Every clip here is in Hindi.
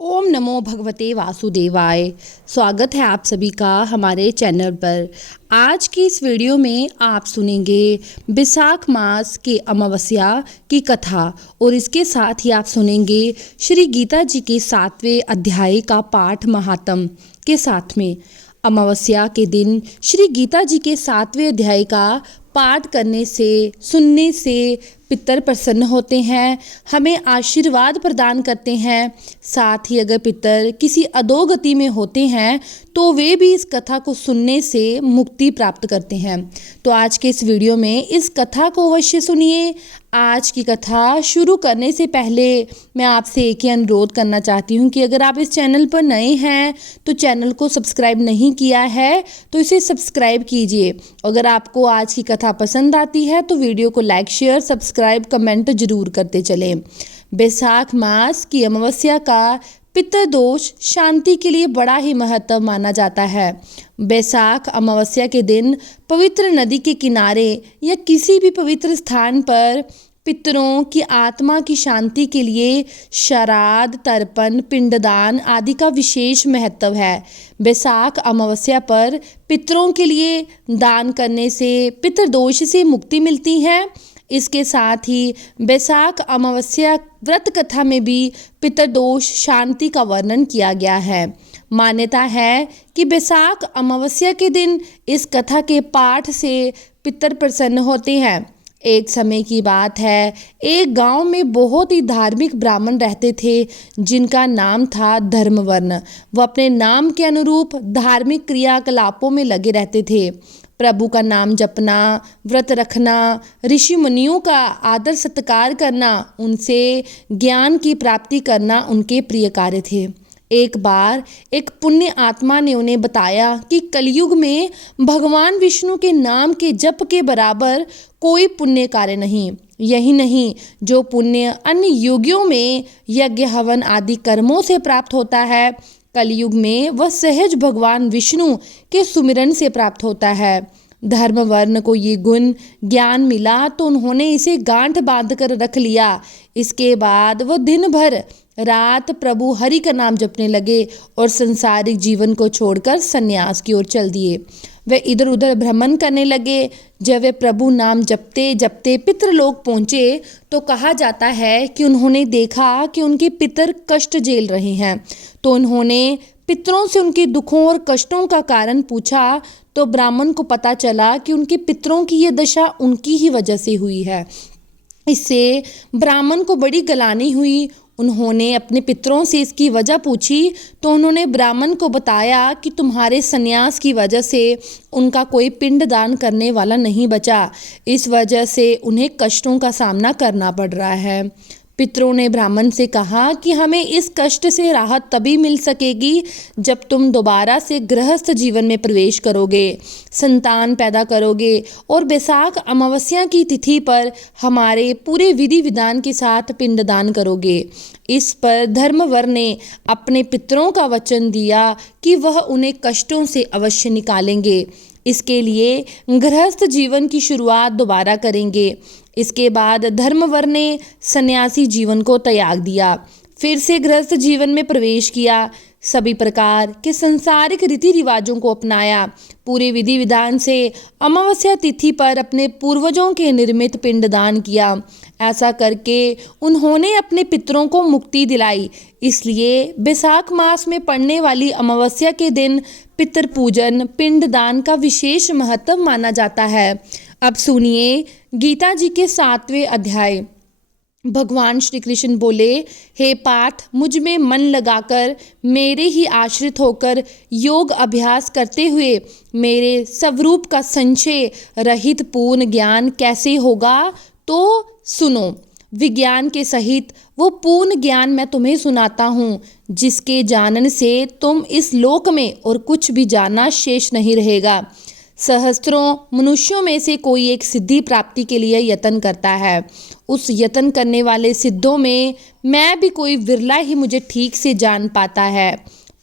ओम नमो भगवते वासुदेवाय। स्वागत है आप सभी का हमारे चैनल पर। आज की इस वीडियो में आप सुनेंगे बैसाख मास की अमावस्या की कथा और इसके साथ ही आप सुनेंगे श्री गीता जी के 7वें अध्याय का पाठ महात्म के साथ में। अमावस्या के दिन श्री गीता जी के 7वें अध्याय का पाठ करने से सुनने से पितर प्रसन्न होते हैं, हमें आशीर्वाद प्रदान करते हैं। साथ ही अगर पितर किसी अधोगति में होते हैं तो वे भी इस कथा को सुनने से मुक्ति प्राप्त करते हैं। तो आज के इस वीडियो में इस कथा को अवश्य सुनिए। आज की कथा शुरू करने से पहले मैं आपसे एक ही अनुरोध करना चाहती हूँ कि अगर आप इस चैनल पर नए हैं तो चैनल को सब्सक्राइब नहीं किया है तो इसे सब्सक्राइब कीजिए। अगर आपको आज की कथा पसंद आती है तो वीडियो को लाइक शेयर सब्सक्राइब कमेंट जरूर करते चलें। बैसाख मास की अमावस्या का पितृदोष शांति के लिए बड़ा ही महत्व माना जाता है। बैसाख अमावस्या के दिन पवित्र नदी के किनारे या किसी भी पवित्र स्थान पर पितरों की आत्मा की शांति के लिए श्राद्ध, तर्पण, पिंडदान आदि का विशेष महत्व है। बैसाख अमावस्या पर पितरों के लिए दान करने से पितृदोष से मुक्ति मिलती है। इसके साथ ही बैसाख अमावस्या व्रत कथा में भी पितृदोष शांति का वर्णन किया गया है। मान्यता है कि बैसाख अमावस्या के दिन इस कथा के पाठ से पितर प्रसन्न होते हैं। एक समय की बात है, एक गांव में बहुत ही धार्मिक ब्राह्मण रहते थे जिनका नाम था धर्मवर्ण। वह अपने नाम के अनुरूप धार्मिक क्रियाकलापों में लगे रहते थे। प्रभु का नाम जपना, व्रत रखना, ऋषि मुनियों का आदर सत्कार करना, उनसे ज्ञान की प्राप्ति करना उनके प्रिय कार्य थे। एक बार एक पुण्य आत्मा ने उन्हें बताया कि कलयुग में भगवान विष्णु के नाम के जप के बराबर कोई पुण्य कार्य नहीं। यही नहीं, जो पुण्य अन्य युगों में यज्ञ हवन आदि कर्मों से प्राप्त होता है, कलयुग में वह सहज भगवान विष्णु के सुमिरन से प्राप्त होता है। धर्मवर्ण को ये गुण ज्ञान मिला तो उन्होंने इसे गांठ बांध कर रख लिया। इसके बाद वह दिन भर रात प्रभु हरि का नाम जपने लगे और संसारिक जीवन को छोड़कर संन्यास की ओर चल दिए। वे इधर उधर भ्रमण करने लगे। जब वे प्रभु नाम जपते जपते पितृलोक पहुँचे तो कहा जाता है कि उन्होंने देखा कि उनके पितर कष्ट झेल रहे हैं। तो उन्होंने पितरों से उनके दुखों और कष्टों का कारण पूछा तो ब्राह्मण को पता चला कि उनके पितरों की ये दशा उनकी ही वजह से हुई है। इससे ब्राह्मण को बड़ी गलानी हुई। उन्होंने अपने पितरों से इसकी वजह पूछी तो उन्होंने ब्राह्मण को बताया कि तुम्हारे संन्यास की वजह से उनका कोई पिंडदान करने वाला नहीं बचा। इस वजह से उन्हें कष्टों का सामना करना पड़ रहा है। पितरों ने ब्राह्मण से कहा कि हमें इस कष्ट से राहत तभी मिल सकेगी जब तुम दोबारा से गृहस्थ जीवन में प्रवेश करोगे, संतान पैदा करोगे और बैसाख अमावस्या की तिथि पर हमारे पूरे विधि विधान के साथ पिंडदान करोगे। इस पर धर्मवर ने अपने पितरों का वचन दिया कि वह उन्हें कष्टों से अवश्य निकालेंगे। इसके लिए गृहस्थ जीवन की शुरुआत दोबारा करेंगे। इसके बाद धर्मवर ने सन्यासी जीवन को त्याग दिया, फिर से गृहस्थ जीवन में प्रवेश किया। सभी प्रकार के संसारिक रीति रिवाजों को अपनाया। पूरे विधि विधान से अमावस्या तिथि पर अपने पूर्वजों के निर्मित पिंडदान किया। ऐसा करके उन्होंने अपने पितरों को मुक्ति दिलाई। इसलिए बैसाख मास में पड़ने वाली अमावस्या के दिन पितृ पूजन पिंडदान का विशेष महत्व माना जाता है। अब सुनिए गीता जी के 7वें अध्याय। भगवान श्री कृष्ण बोले, हे पार्थ, मुझ में मन लगाकर मेरे ही आश्रित होकर योग अभ्यास करते हुए मेरे स्वरूप का संशय रहित पूर्ण ज्ञान कैसे होगा तो सुनो। विज्ञान के सहित वो पूर्ण ज्ञान मैं तुम्हें सुनाता हूँ, जिसके जानने से तुम इस लोक में और कुछ भी जानना शेष नहीं रहेगा। सहस्त्रों मनुष्यों में से कोई एक सिद्धि प्राप्ति के लिए यत्न करता है। उस यत्न करने वाले सिद्धों में मैं भी कोई विरला ही मुझे ठीक से जान पाता है।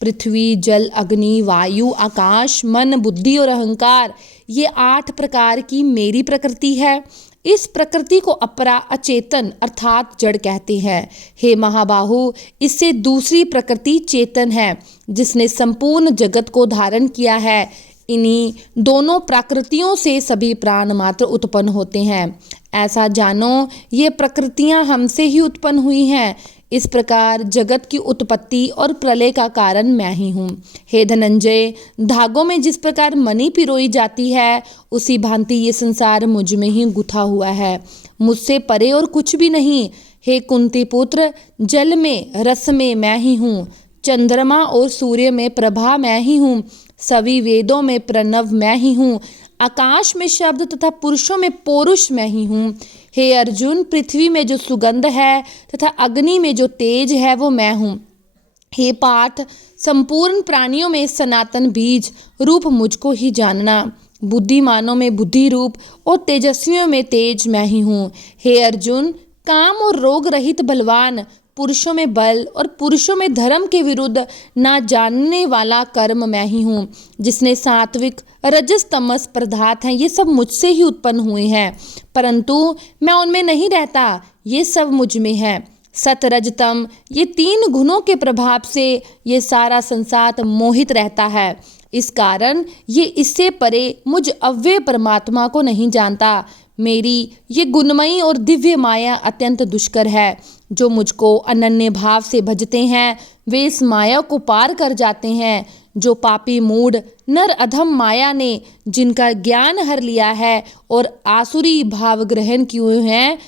पृथ्वी, जल, अग्नि, वायु, आकाश, मन, बुद्धि और अहंकार, ये 8 प्रकार की मेरी प्रकृति है। इस प्रकृति को अपरा अचेतन अर्थात जड़ कहते हैं। हे महाबाहु, इससे दूसरी प्रकृति चेतन है जिसने संपूर्ण जगत को धारण किया है। इन्हीं दोनों प्रकृतियों से सभी प्राण मात्र उत्पन्न होते हैं। ऐसा जानो, ये प्रकृतियां हमसे ही उत्पन्न हुई हैं। इस प्रकार जगत की उत्पत्ति और प्रलय का कारण मैं ही हूँ। हे धनंजय, धागों में जिस प्रकार मणि पिरोई जाती है, उसी भांति ये संसार मुझ में ही गुथा हुआ है, मुझसे परे और कुछ भी नहीं। हे कुंती पुत्र, जल में रस में मैं ही हूँ, चंद्रमा और सूर्य में प्रभा मैं ही हूँ, सभी वेदों में प्रणव मैं ही हूँ, आकाश में शब्द तथा पुरुषों में पौरुष मैं ही हूँ। हे अर्जुन, पृथ्वी में जो सुगंध है तथा अग्नि में जो तेज है वो मैं हूँ। हे पार्थ, संपूर्ण प्राणियों में सनातन बीज रूप मुझको ही जानना। बुद्धिमानों में बुद्धि रूप और तेजस्वियों में तेज मैं ही हूँ। हे अर्जुन, काम और रोग रहित बलवान, पुरुषों में बल और पुरुषों में धर्म के विरुद्ध ना जानने वाला कर्म मैं ही हूँ। जिसने सात्विक रजस तमस पदार्थ हैं, ये सब मुझसे ही उत्पन्न हुए हैं, परंतु मैं उनमें नहीं रहता, ये सब मुझ में है। सत रजतम, ये 3 गुणों के प्रभाव से ये सारा संसार मोहित रहता है। इस कारण ये इससे परे मुझ अव्यय परमात्मा को नहीं जानता। मेरी ये गुणमयी और दिव्य माया अत्यंत दुष्कर है। जो मुझको अनन्य भाव से भजते हैं वे इस माया को पार कर जाते हैं। जो पापी मूढ़ नर अधम माया ने जिनका ज्ञान हर लिया है और आसुरी भाव ग्रहण किए हैं,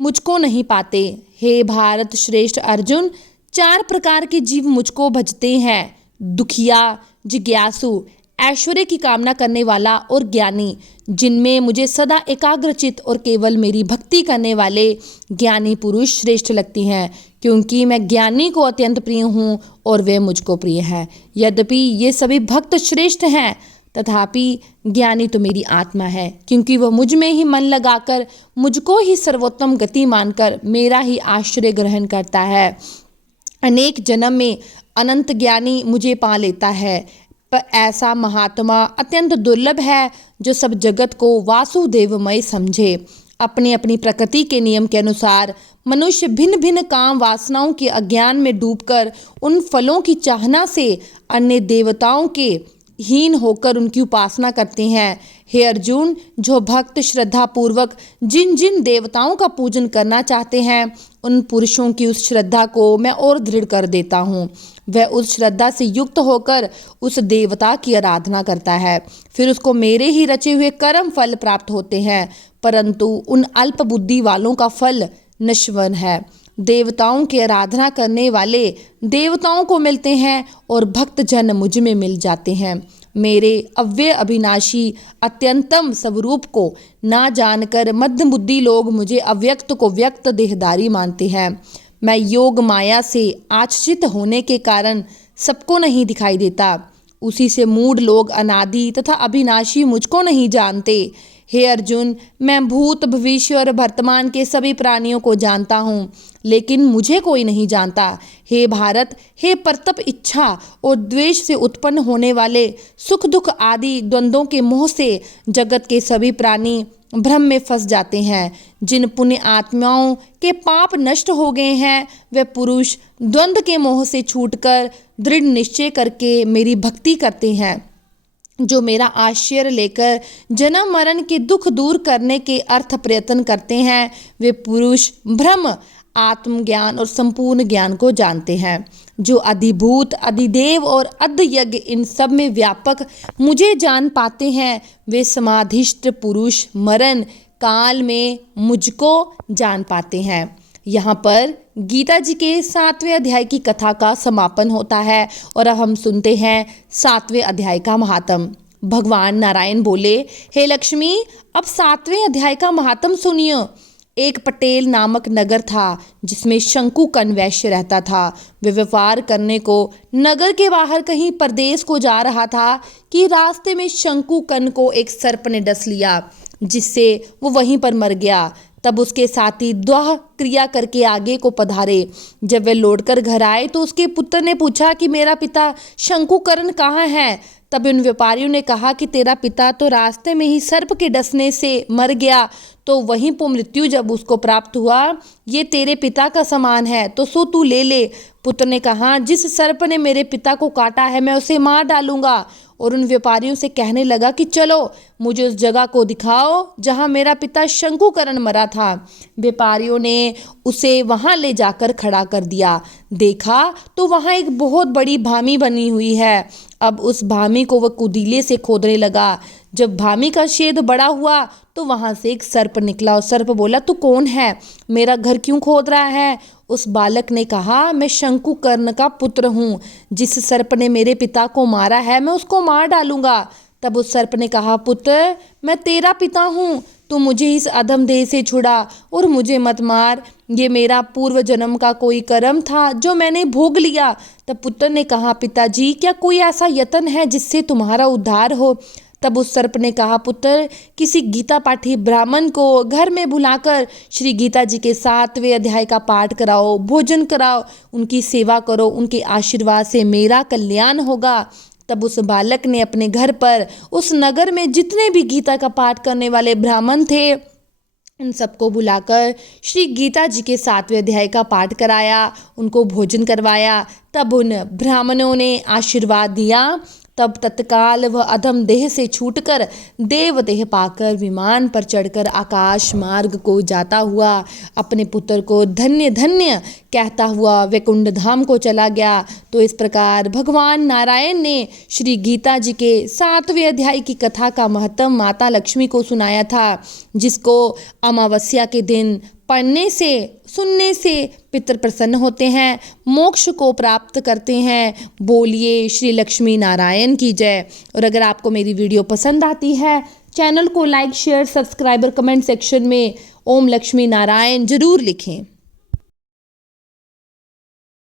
मुझको नहीं पाते। हे भारत श्रेष्ठ अर्जुन, 4 प्रकार के जीव मुझको भजते हैं, दुखिया, जिज्ञासु, ऐश्वर्य की कामना करने वाला और ज्ञानी। जिनमें मुझे सदा एकाग्रचित और केवल मेरी भक्ति करने वाले ज्ञानी पुरुष श्रेष्ठ लगती हैं, क्योंकि मैं ज्ञानी को अत्यंत प्रिय हूँ और वे मुझको प्रिय है। यद्यपि ये सभी भक्त श्रेष्ठ हैं, तथापि ज्ञानी तो मेरी आत्मा है, क्योंकि वह मुझ में ही मन लगाकर मुझको ही सर्वोत्तम गति मानकर मेरा ही आश्रय ग्रहण करता है। अनेक जन्म में अनंत ज्ञानी मुझे पा लेता है, पर ऐसा महात्मा अत्यंत दुर्लभ है जो सब जगत को वासुदेवमय समझे। अपनी अपनी प्रकृति के नियम के अनुसार मनुष्य भिन्न भिन्न काम वासनाओं के अज्ञान में डूबकर उन फलों की चाहना से अन्य देवताओं के हीन होकर उनकी उपासना करते हैं। हे अर्जुन, जो भक्त श्रद्धा पूर्वक जिन जिन देवताओं का पूजन करना चाहते हैं, उन पुरुषों की उस श्रद्धा को मैं और दृढ़ कर देता हूँ। वह उस श्रद्धा से युक्त होकर उस देवता की आराधना करता है, फिर उसको मेरे ही रचे हुए कर्म फल प्राप्त होते हैं, परंतु उन अल्प बुद्धि वालों का फल नश्वर है। देवताओं की आराधना करने वाले देवताओं को मिलते हैं और भक्त जन मुझ में मिल जाते हैं। मेरे अव्यय अविनाशी अत्यंतम स्वरूप को ना जानकर मध्य बुद्धि लोग मुझे अव्यक्त को व्यक्त देहधारी मानते हैं। मैं योग माया से आच्छित होने के कारण सबको नहीं दिखाई देता, उसी से मूढ़ लोग अनादि तथा अविनाशी मुझको नहीं जानते। हे अर्जुन, मैं भूत भविष्य और वर्तमान के सभी प्राणियों को जानता हूँ, लेकिन मुझे कोई नहीं जानता। हे भारत, हे परतप इच्छा और द्वेष से उत्पन्न होने वाले सुख दुख आदि द्वंद्वों के मोह से जगत के सभी प्राणी भ्रम में फंस जाते हैं। जिन पुण्य आत्माओं के पाप नष्ट हो गए हैं, वे पुरुष द्वंद्व के मोह से छूटकर दृढ़ निश्चय करके मेरी भक्ति करते हैं। जो मेरा आश्रय लेकर जन्म मरण के दुख दूर करने के अर्थ प्रयत्न करते हैं, वे पुरुष ब्रह्म आत्मज्ञान और संपूर्ण ज्ञान को जानते हैं। जो अधिभूत अधिदेव और अध्यज्ञ इन सब में व्यापक मुझे जान पाते हैं, वे समाधिष्ठ पुरुष मरण काल में मुझको जान पाते हैं। यहाँ पर गीता जी के 7वें अध्याय की कथा का समापन होता है और अब हम सुनते हैं 7वें अध्याय का महात्म। भगवान नारायण बोले, हे लक्ष्मी, अब 7वें अध्याय का महात्म सुनिए। एक पटेल नामक नगर था जिसमें शंकुकन वैश्य रहता था। वह व्यापार करने को नगर के बाहर कहीं परदेश को जा रहा था कि रास्ते में शंकुकन को एक सर्प ने डस लिया, जिससे वो वहीं पर मर गया। तब उसके साथी द्वाह क्रिया करके आगे को पधारे। जब वे लौटकर घर आए तो उसके पुत्र ने पूछा कि मेरा पिता शंकुकर्ण कहाँ है। तब उन व्यापारियों ने कहा कि तेरा पिता तो रास्ते में ही सर्प के डसने से मर गया, तो वहीं पर मृत्यु जब उसको प्राप्त हुआ, ये तेरे पिता का समान है, तो सो तू ले ले। पुत्र ने कहा, जिस सर्प ने मेरे पिता को काटा है मैं उसे मार डालूंगा। और उन व्यापारियों से कहने लगा कि चलो मुझे उस जगह को दिखाओ जहां मेरा पिता शंकुकर्ण मरा था। व्यापारियों ने उसे वहां ले जाकर खड़ा कर दिया। देखा तो वहां एक बहुत बड़ी भामी बनी हुई है। अब उस भामी को वह कुदीले से खोदने लगा। जब भामी का छेद बड़ा हुआ तो वहां से एक सर्प निकला और सर्प बोला, तू कौन है, मेरा घर क्यों खोद रहा है। उस बालक ने कहा, मैं शंकुकर्ण का पुत्र हूँ, जिस सर्प ने मेरे पिता को मारा है मैं उसको मार डालूंगा। तब उस सर्प ने कहा, पुत्र मैं तेरा पिता हूँ, तू मुझे इस अधम देह से छुड़ा और मुझे मत मार, ये मेरा पूर्व जन्म का कोई कर्म था जो मैंने भोग लिया। तब पुत्र ने कहा, पिताजी क्या कोई ऐसा यत्न है जिससे तुम्हारा उद्धार हो। तब उस सर्प ने कहा, पुत्र किसी गीता पाठी ब्राह्मण को घर में बुलाकर श्री गीता जी के 7वें अध्याय का पाठ कराओ, भोजन कराओ, उनकी सेवा करो, उनके आशीर्वाद से मेरा कल्याण होगा। तब उस बालक ने अपने घर पर उस नगर में जितने भी गीता का पाठ करने वाले ब्राह्मण थे उन सबको बुलाकर श्री गीता जी के 7वें अध्याय का पाठ कराया, उनको भोजन करवाया। तब उन ब्राह्मणों ने आशीर्वाद दिया। तब तत्काल वह अधम देह से छूटकर देव देह पाकर विमान पर चढ़कर आकाश मार्ग को जाता हुआ अपने पुत्र को धन्य धन्य कहता हुआ वैकुंठ धाम को चला गया। तो इस प्रकार भगवान नारायण ने श्री गीता जी के 7वें अध्याय की कथा का महत्व माता लक्ष्मी को सुनाया था, जिसको अमावस्या के दिन पढ़ने से सुनने से पितर प्रसन्न होते हैं, मोक्ष को प्राप्त करते हैं। बोलिए श्री लक्ष्मी नारायण की जय। और अगर आपको मेरी वीडियो पसंद आती है, चैनल को लाइक शेयर सब्सक्राइब और कमेंट सेक्शन में ओम लक्ष्मी नारायण जरूर लिखें।